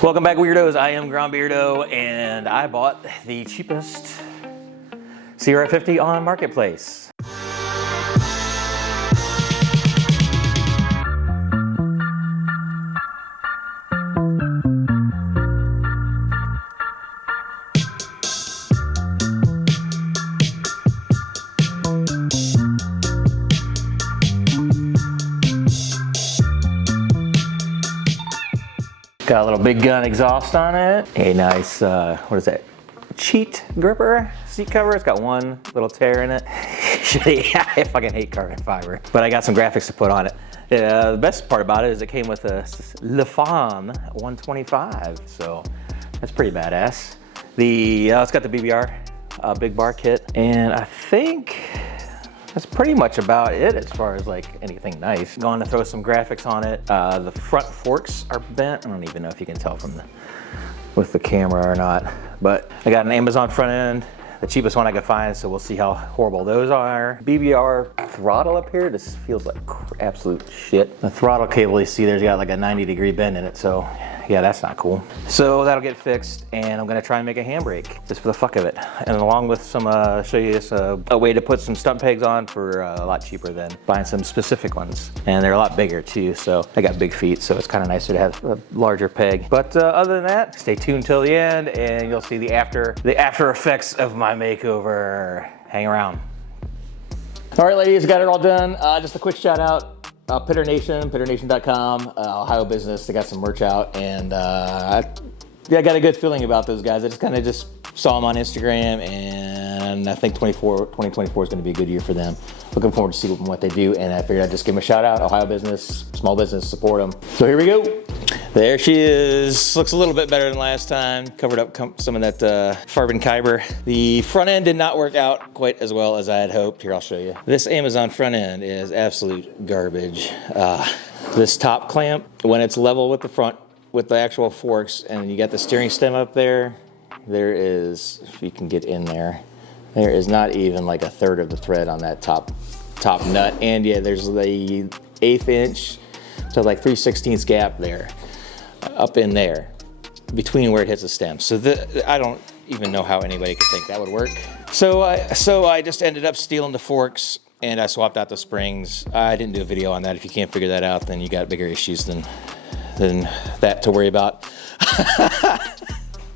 Welcome back, Weirdos. I am GromBeardo, and I bought the cheapest CRF50 on Marketplace. Got a little big gun exhaust on it. A nice, what is that? Cheat gripper seat cover. It's got one little tear in it. I fucking hate carbon fiber. But I got some graphics to put on it. The best part about it is it came with a Lafon 125. So that's pretty badass. It's got the BBR big bar kit. And I think that's pretty much about it as far as like anything nice. Going to throw some graphics on it. The front forks are bent. I don't even know if you can tell from with the camera or not. But I got an Amazon front end, the cheapest one I could find, so we'll see how horrible those are. BBR throttle up here, this feels like absolute shit. The throttle cable you see there's got like a 90-degree bend in it, so yeah, that's not cool. So that'll get fixed, and I'm gonna try and make a handbrake just for the fuck of it. And along with some, show you this, a way to put some stump pegs on for a lot cheaper than buying some specific ones. And they're a lot bigger too, so I got big feet, so it's kind of nicer to have a larger peg. But other than that, stay tuned till the end, and you'll see the after effects of my makeover. Hang around. All right, ladies, got it all done. Just a quick shout out. Pitter Nation, pitternation.com, Ohio business. They got some merch out, and I got a good feeling about those guys. I just kind of saw them on Instagram, and I think 2024 is going to be a good year for them. Looking forward to see what they do, and I figured I'd just give them a shout out. Ohio business, small business, support them. So here we go. There she is. Looks a little bit better than last time. Covered up some of that carbon fiber. The front end did not work out quite as well as I had hoped. Here, I'll show you. This Amazon front end is absolute garbage. This top clamp, when it's level with the front, with the actual forks, and you got the steering stem up there, there is, if you can get in there, there is not even like a third of the thread on that top nut. And yeah, there's the 1/8 inch to like 3/16 gap there, up in there, between where it hits the stem. So I don't even know how anybody could think that would work. So I just ended up stealing the forks, and I swapped out the springs. I didn't do a video on that. If you can't figure that out, then you got bigger issues than that to worry about.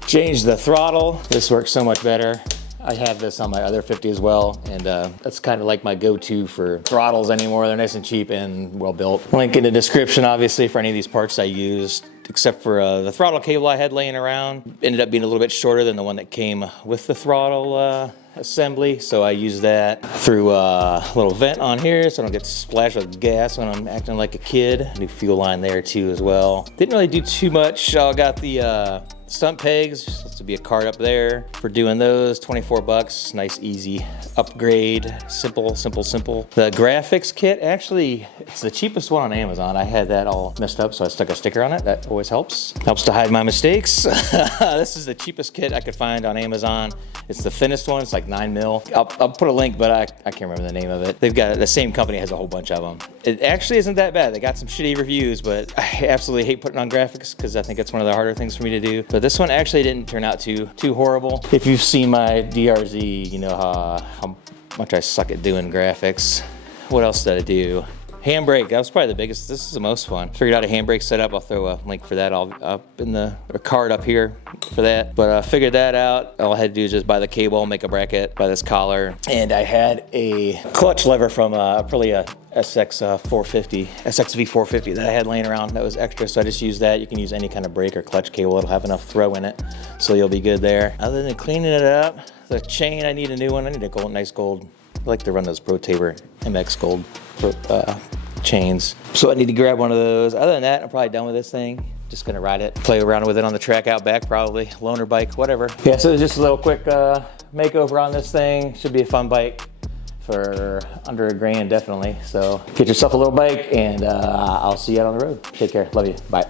Changed the throttle. This works so much better. I have this on my other 50 as well, and that's kind of like my go-to for throttles anymore. They're nice and cheap and well built. Link in the description, obviously, for any of these parts I used, except for the throttle cable I had laying around. Ended up being a little bit shorter than the one that came with the throttle assembly, so I used that through a little vent on here so I don't get splashed with gas when I'm acting like a kid. New fuel line there too as well. Didn't really do too much. I got the stump pegs, supposed to be a card up there for doing those. 24 bucks, nice easy upgrade, simple. The graphics kit, actually, it's the cheapest one on Amazon. I had that all messed up, so I stuck a sticker on it. That always helps to hide my mistakes. This is the cheapest kit I could find on Amazon. It's the thinnest one, it's like 9 mil. I'll put a link, but I can't remember the name of it. They've got, the same company has a whole bunch of them. It actually isn't that bad. They got some shitty reviews, but I absolutely hate putting on graphics because I think it's one of the harder things for me to do. But this one actually didn't turn out too horrible. If you've seen my DRZ, you know how much I suck at doing graphics. What else did I do? Handbrake, that was probably the biggest. This is the most fun. Figured out a handbrake setup. I'll throw a link for that up in the card up here for that. But I figured that out. All I had to do is just buy the cable, make a bracket, buy this collar. And I had a clutch lever from Aprilia SXV450 that I had laying around that was extra, so I just used that. You can use any kind of brake or clutch cable. It'll have enough throw in it, so you'll be good there. Other than cleaning it up, the chain, I need a new one. I need a nice gold. I like to run those Pro Tabor MX Gold chains. So I need to grab one of those. Other than that, I'm probably done with this thing. Just gonna ride it, play around with it on the track out back, probably. Loaner bike, whatever. Yeah, so just a little quick makeover on this thing. Should be a fun bike for under $1,000, definitely. So get yourself a little bike, and I'll see you out on the road. Take care, love you, bye.